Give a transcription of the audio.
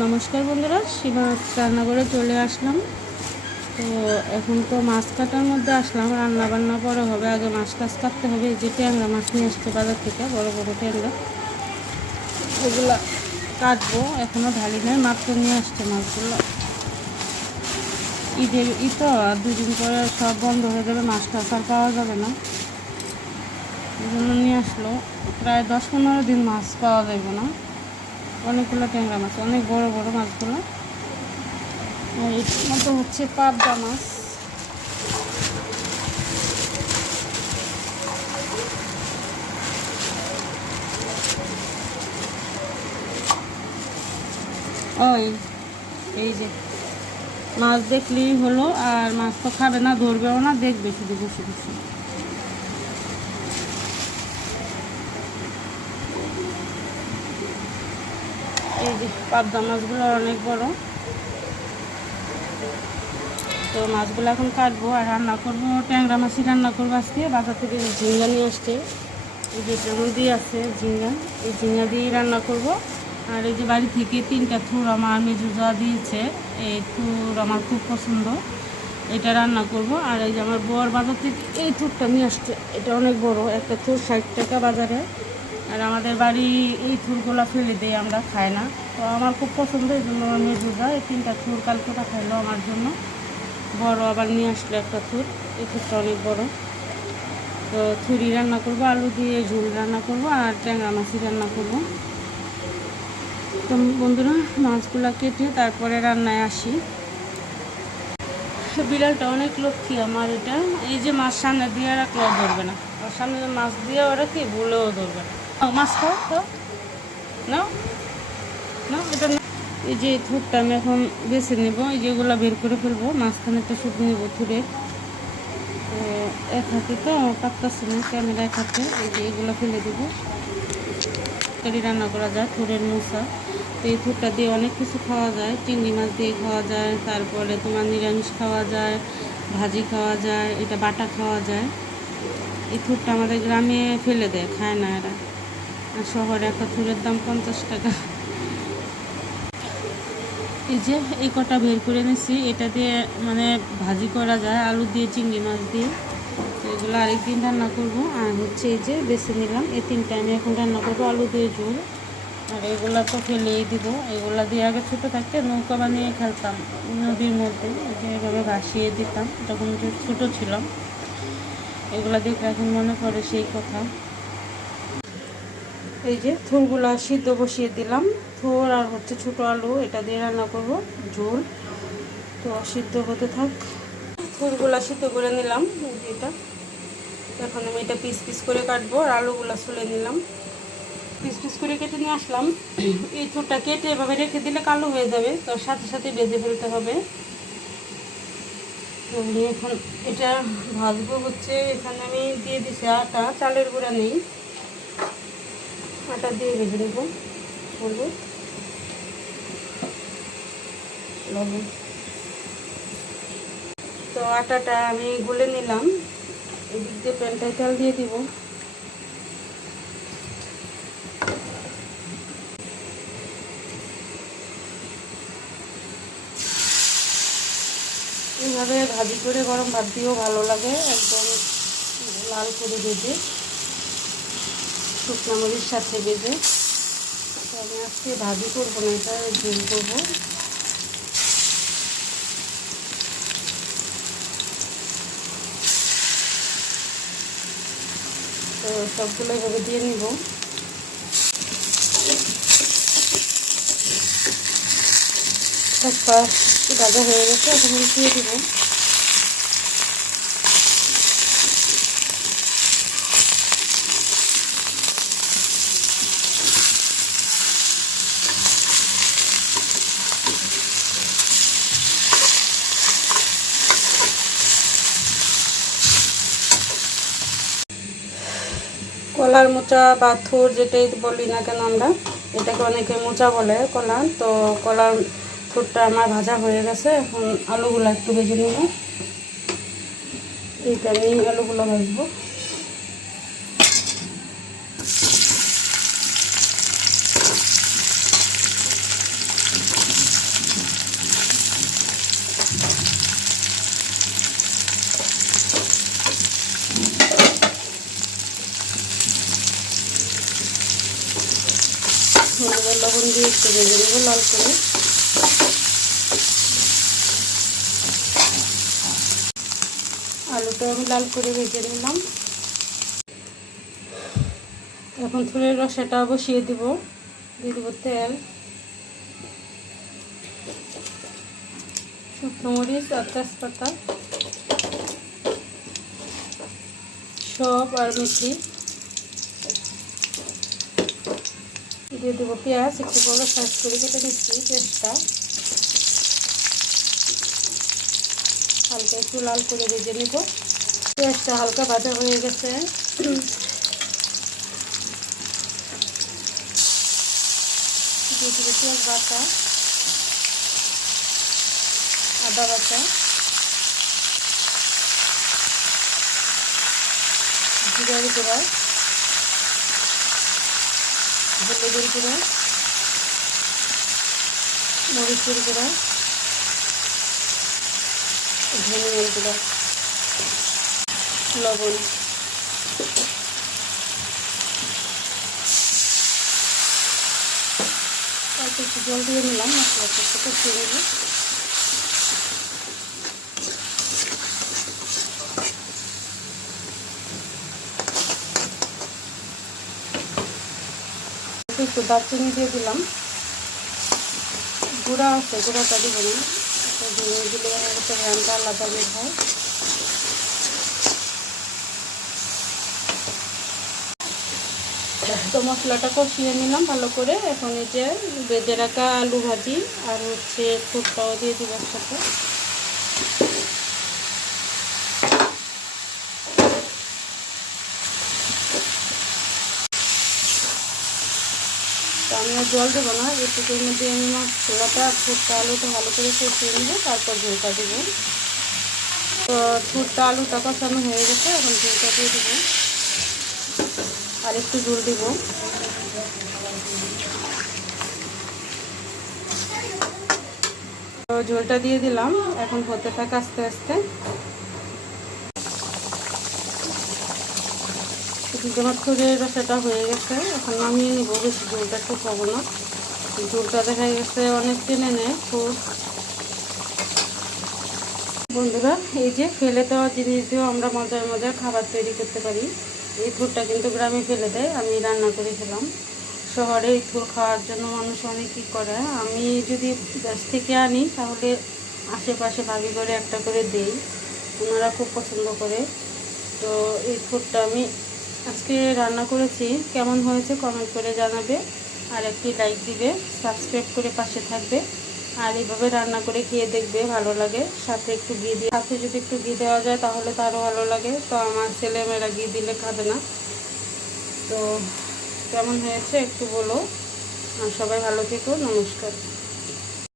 নমস্কার বন্ধুরা সীমা রান্নাঘরে চলে আসলাম। তো এখন তো মাছ কাটার মধ্যে আসলাম, রান্না বান্না পরে হবে, আগে মাছ টাছ কাটতে হবে যে ট্যাংরা মাছ নিয়ে আসছে বাজার থেকে, বড় বড় ট্যাংরা। ওগুলা কাটবো এখনও ঢালি নাই, মাত্র নিয়ে আসছে মাছগুলো। ঈদের ই তো, আর দুদিন পরে সব বন্ধ হয়ে যাবে, মাছ টাছ আর পাওয়া যাবে না। এই জন্য নিয়ে আসলো, প্রায় দশ পনেরো দিন মাছ পাওয়া যাবে না। অনেকগুলো ট্যাংরা মাছ, অনেক বড় বড় মাছগুলো। আর এর মতো হচ্ছে পাবদা মাছ। ওই, এই যে মাছ দেখলেই হলো, আর মাছ তো খাবে না, ধরবেও না, দেখবে শুধু বসে বসে। এই যে পাবদা মাছগুলো অনেক বড়। তো মাছগুলো এখন কাটবো আর রান্না করব। ট্যাংরা মাছই রান্না করব আজকে। বাজার থেকে ঝিঙ্গা নিয়ে আসছে, এই যে যেমন দিয়ে আছে ঝিঙ্গা, এই ঝিঙ্গা দিয়েই রান্না করব। আর এই যে বাড়ি থেকে তিনটা থুর আমার মেজুজা দিয়েছে, এই থুর আমার খুব পছন্দ। এটা রান্না করব। আর এই যে আমার বর বাজার থেকে এই থুরটা নিয়ে আসছে, এটা অনেক বড়, একটা থুর ষাট টাকা বাজারে। আর আমাদের বাড়ি এই থুরগুলো ফেলে দিই আমরা খাই না। তো আমার খুব পছন্দ এই জন্য মেজুজা এই তিনটা থুর কালকেটা খাইলো আমার জন্য। বড় আবার নিয়ে আসলো একটা থুর এই থুরটা অনেক বড়। তো থুরি রান্না করব, আলু দিয়ে ঝোল রান্না করব আর ট্যাংরা মাছি রান্না করব। তো বন্ধুরা, মাছগুলো কেটে তারপরে রান্নায় আসি। বিড়ালটা অনেক লক্ষ্মী আমার এটা। এই যে মাছ সামনে দিয়ে রাখলেও ধরবে না। আর সামনে মাছ দিয়ে ওরা কি বলেও ধরবে না। মাছ খাও তো না না এটা। এই যে থুরটা আমি এখন বেছে নেব, এই যেগুলো বের করে ফেলব, মাঝখানে একটা শুধু নেব থুরের তো এক হাতে তো পাকতাছে না, ক্যামেরা এক হাতে, এই যে এগুলো ফেলে দেবো। তরকারি রান্না করা যায় থুরের মশা তো এই থুরটা দিয়ে অনেক কিছু খাওয়া যায়, চিংড়ি মাছ দিয়ে খাওয়া যায়, তারপরে তোমার নিরামিষ খাওয়া যায়, ভাজি খাওয়া যায়, এটা বাটা খাওয়া যায়। এই থুরটা আমাদের গ্রামে ফেলে দেয়, খায় না এরা। আর শহরে একটা থুরের দাম পঞ্চাশ টাকা। এই যে, এই কটা বের করে নিছি এটা দিয়ে মানে ভাজি করা যায়, আলু দিয়ে, চিংড়ি মাছ দিয়ে। এগুলো আরেকদিন রান্না করব। আর হচ্ছে এই যে বেছে নিলাম, এই তিনটা আমি এখন রান্না করব, আলু দিয়ে ঝোল। আর এগুলা তো ফেলেই দিব। এগুলা দিয়ে আগে ছোটো থাকতে নৌকা বানিয়ে খেলতাম নদীর মধ্যে। এই যে এভাবে ভাসিয়ে দিতাম। তখন ছোটো ছিলাম। এগুলা দেখে এখন মনে পড়ে সেই কথা। এই যে থুরগুলা সিদ্ধ বসিয়ে দিলাম। থুর আর হচ্ছে ছোট আলু, এটা দিয়ে রান্না করব, ঝোল। তো সিদ্ধ হতে থাক। থুরগুলা সিদ্ধ করে নিলাম এটা। এখন আমি এটা পিস পিস করে কাটবো আর আলুগুলো ছুলে নিলাম। পিস পিস করে কেটে নিয়ে আসলাম। এই থুরটা কেটে এভাবে রেখে দিলে কালো হয়ে যাবে, তো সাথে সাথে বেজে ফেলতে হবে। এখন এটা ভাজবো হচ্ছে, এখানে আমি দিয়ে দিছি আটা, চালের গুঁড়া নেই। আটা দিয়ে ভেজে নেব, হলুদ, লবণ। তো আটাটা আমি গুলে নিলাম, এদিক দিয়ে প্যান্টাই তেল দিয়ে দিব। এইভাবে ভাজি করে গরম ভাত দিয়েও ভালো লাগে, একদম লাল করে ভেজে। শুকনো মরিচ সাথে বেজে তো আমি আজকে ভাজি করব না, এটা ঝোল করব। তো সবগুলো এভাবে দিয়ে নিব। এক পাশ ভাজা হয়ে গেছে, এখন দিয়ে দিব। কলার মোচা বা থুর যেটাই বলি না কেন আমরা, এটাকে অনেকে মোচা বলে কলা। তো কলার থুরটা আমার ভাজা হয়ে গেছে, এখন আলুগুলো একটু ভেজে নেব। এইটা আমি আলুগুলো ভাজবো। লবণ দিয়ে একটু ভেজে নেব লাল করে। আলুটা আমি লাল করে ভেজে নিলাম। এখন থুলের রসাটা বসিয়ে দিব, দিয়ে দেবো তেল। শুকনো মরিচ আর তেজপাতা। সব আর মেথি। দিয়ে দেবো পেঁয়াজ, একটু বড় সাইজ করে কেটে নিচ্ছি পেঁয়াজটা। হালকা একটু লাল করে ভেজে নেব। পেঁয়াজটা হালকা ভাজা হয়ে গেছে। পেঁয়াজ বাটা। আদা বাটা। জিরার গুঁড়া। হলুদের গুঁড়া মরিচের গুঁড়া ধনিয়ার গুঁড়া। লবণ। অল্প একটু জল দিয়ে নিলাম মশলা একটু কষিয়ে নেব একটু দারচিনি দিয়ে দিলাম। গুঁড়া আছে, গুঁড়াটা দিব না দিয়ে দিলে আলাদা বের হয় তো মশলাটা কষিয়ে নিলাম ভালো করে। এখন এই যে বেঁধে রাখা আলু ভাজি আর হচ্ছে ফুটটাও দিয়ে দিব একসাথে। তো আমি আর জল দেবো না এটুকুর মধ্যে আমি আমার ছোলাটা ফুটটা আলুটা ভালো করে কষিয়ে নেব, তারপর ঝোলটা দেবো। তো ফুটটা আলুটা কষানো হয়ে গেছে, এখন ঝোলটা দিয়ে দেবো। আর একটু ঝোল দিব। তো ঝোলটা দিয়ে দিলাম, এখন হতে থাকে আস্তে আস্তে থুরের রসাটা হয়ে গেছে। এখন নামিয়ে নিব বেশি ঝোলটা শুকাবো না। ঝোলটা দেখা গেছে অনেক টেনে নেয় খুব বন্ধুরা, এই যে ফেলে দেওয়া জিনিস দিয়েও আমরা মজার মজার খাবার তৈরি করতে পারি। এই থুরটা কিন্তু গ্রামে ফেলে দেয়, আমি রান্না করে খেলাম। শহরে এই থুর খাওয়ার জন্য মানুষ অনেক কী করে। আমি যদি গাছ থেকে আনি, তাহলে আশেপাশে ভাবি করে একটা করে দেই। ওনারা খুব পছন্দ করে। তো এই থুরটা আমি আজকে রান্না করেছি। কেমন হয়েছে কমেন্ট করে জানাবে। আর একটি লাইক দিবে সাবস্ক্রাইব করে পাশে থাকবে। আর এইভাবে রান্না করে খেয়ে দেখবে, ভালো লাগে। সাথে একটু ঘি দিয়ে সাথে যদি একটু ঘি দেওয়া যায় তাহলে তো আরও ভালো লাগে। তো আমার ছেলেমেয়েরা ঘি দিলে খাবে না। তো কেমন হয়েছে একটু বলো। সবাই ভালো থেকো, নমস্কার।